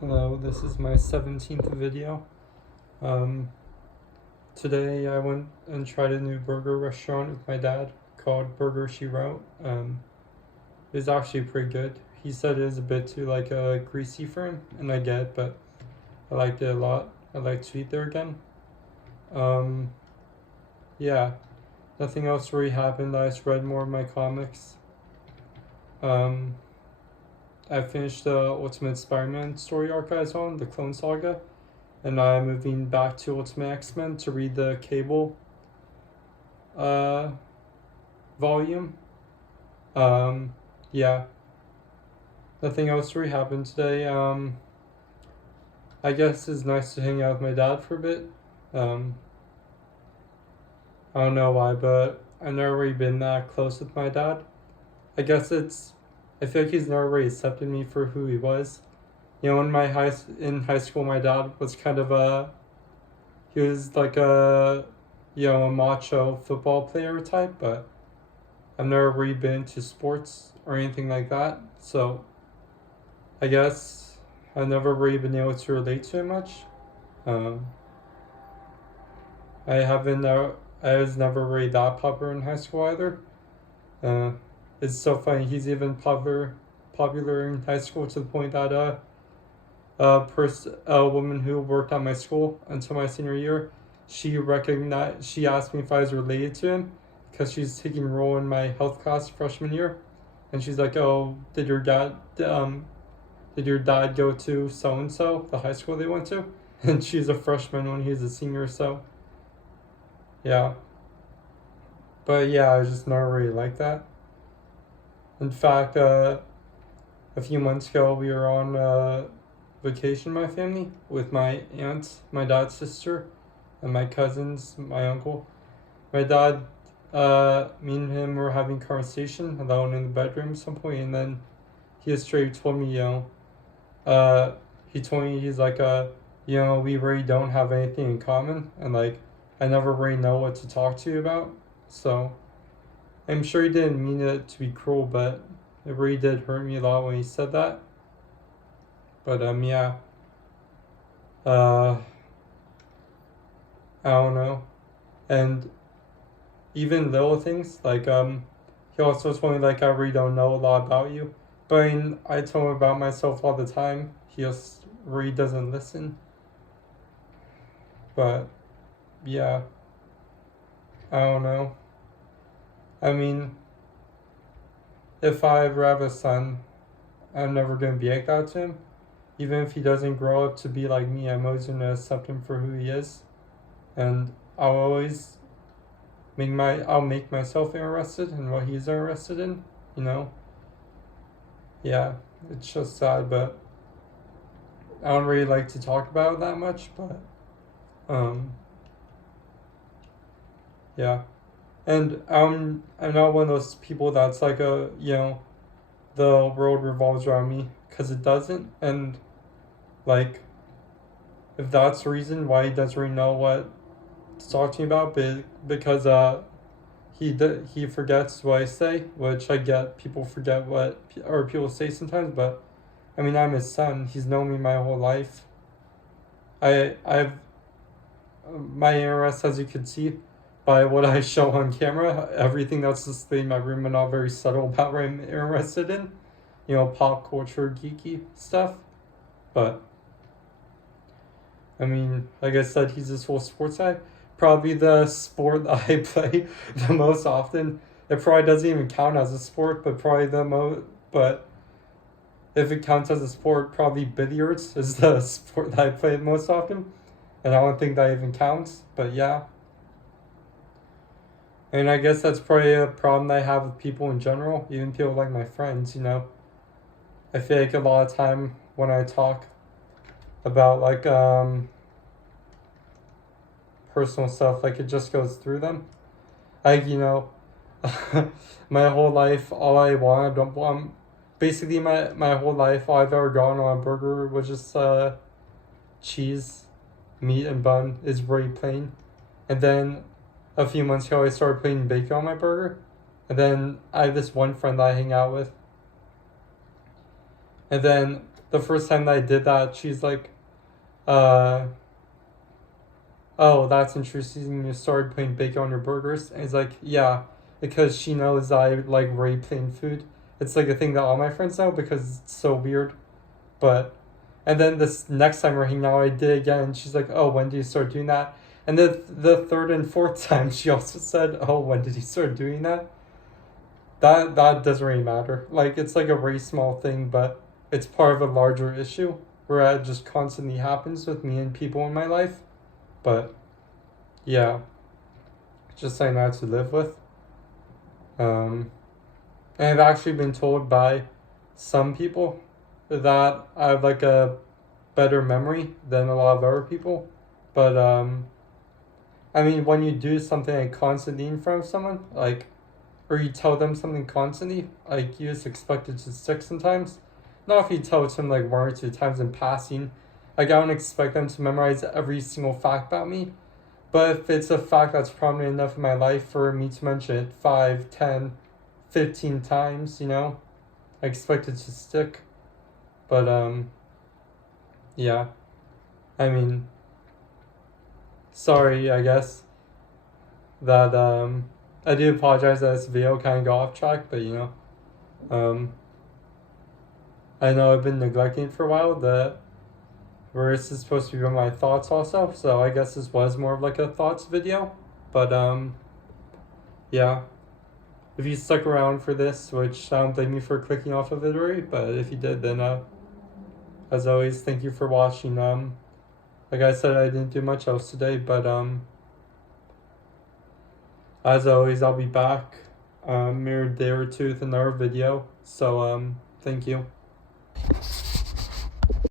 Hello, this is my 17th video. Um, Today I went and tried a new burger restaurant with my dad called Burger She Wrote. It was actually pretty good. He said it was a bit too greasy for him, and I get it, but I liked it a lot. I'd like to eat there again. Um, yeah, nothing else really happened. I just read more of my comics. Um, I finished the Ultimate Spider-Man story arc I was on, the Clone Saga. And I'm moving back to Ultimate X-Men to read the Cable uh, volume. Um, yeah, nothing else really happened today. I guess it's nice to hang out with my dad for a bit. Um, I don't know why, but I've never really been that close with my dad. I guess I feel like he's never really accepted me for who he was. You know, in high school, my dad was kind of he was like a macho football player type, but I've never really been into sports or anything like that. So I guess I've never really been able to relate to him much. Um, I haven't. I was never really that popular in high school either. Uh, it's so funny. He's even popular in high school to the point that a woman who worked at my school until my senior year, she asked me if I was related to him because she's taking a role in my health class freshman year, and she's like, "Oh, did your dad go to so and so the high school they went to?" And she's a freshman when he's a senior, so yeah. But yeah, I just never really like that. In fact, a few months ago we were on vacation, my family, with my aunt, my dad's sister, and my cousins, my uncle. My dad, me and him were having a conversation alone in the bedroom at some point, and then he just straight told me, uh, he told me, he's like, we really don't have anything in common, and like, I never really know what to talk to you about. So, I'm sure he didn't mean it to be cruel, but it really did hurt me a lot when he said that. But, yeah. Uh, I don't know. And even little things he also told me like I really don't know a lot about you. But I told him about myself all the time. He just really doesn't listen. But yeah, I don't know. I mean, if I ever have a son, I'm never gonna be like that to him. Even if he doesn't grow up to be like me, I'm always gonna accept him for who he is, and I'll always I'll make myself interested in what he's interested in, you know? Yeah, it's just sad, but I don't really like to talk about it that much, but um yeah. And I'm not one of those people that's like the world revolves around me, cuz it doesn't. And like if that's the reason why he doesn't really know what to talk to me about, but because he forgets what I say, which I get. People forget what or people say sometimes, but I mean, I'm his son. He's known me my whole life. I've my interest, as you can see by what I show on camera, everything that's displayed in my room, I'm not very subtle about what I'm interested in. Pop culture, geeky stuff. But I mean, like I said, he's this whole sports guy. Probably the sport that I play the most often. It probably doesn't even count as a sport, but probably the most. But if it counts as a sport, probably billiards is the sport that I play most often. And I don't think that even counts, but yeah. And I guess that's probably a problem that I have with people in general, even people like my friends. I feel like a lot of time when I talk about personal stuff, like it just goes through them. Like, my whole life, all I wanted, don't want, basically my whole life, all I've ever gotten on a burger was just cheese, meat, and bun is very plain. And then a few months ago, I started putting bacon on my burger. And then I have this one friend that I hang out with. And then the first time that I did that, she's like, uh, oh, that's interesting. You started putting bacon on your burgers. And it's like, yeah, because she knows I like very plain food. It's like a thing that all my friends know because it's so weird. But, and then this next time we're hanging out, I did again. And she's like, oh, when do you start doing that? And the third and fourth time, she also said, oh, when did you start doing that? That doesn't really matter. Like, it's like a very small thing, but it's part of a larger issue where it just constantly happens with me and people in my life. But yeah, just something I have to live with. Um, and I've actually been told by some people that I have like a better memory than a lot of other people. But I mean, when you do something like constantly in front of someone, like, or you tell them something constantly, like you just expect it to stick sometimes. Not if you tell it to them like one or two times in passing. Like, I don't expect them to memorize every single fact about me. But if it's a fact that's prominent enough in my life for me to mention it 5, 10, 15 times, I expect it to stick. But yeah. I mean, sorry, I guess that I do apologize that this video kind of got off track, but um I know I've been neglecting it for a while. Where this is supposed to be my thoughts also, so I guess this was more of like a thoughts video. But yeah, if you stuck around for this, which I don't blame you for clicking off of it already, but if you did, then as always, thank you for watching. Like I said, I didn't do much else today, but as always, I'll be back maybe a day or two with another video. So thank you.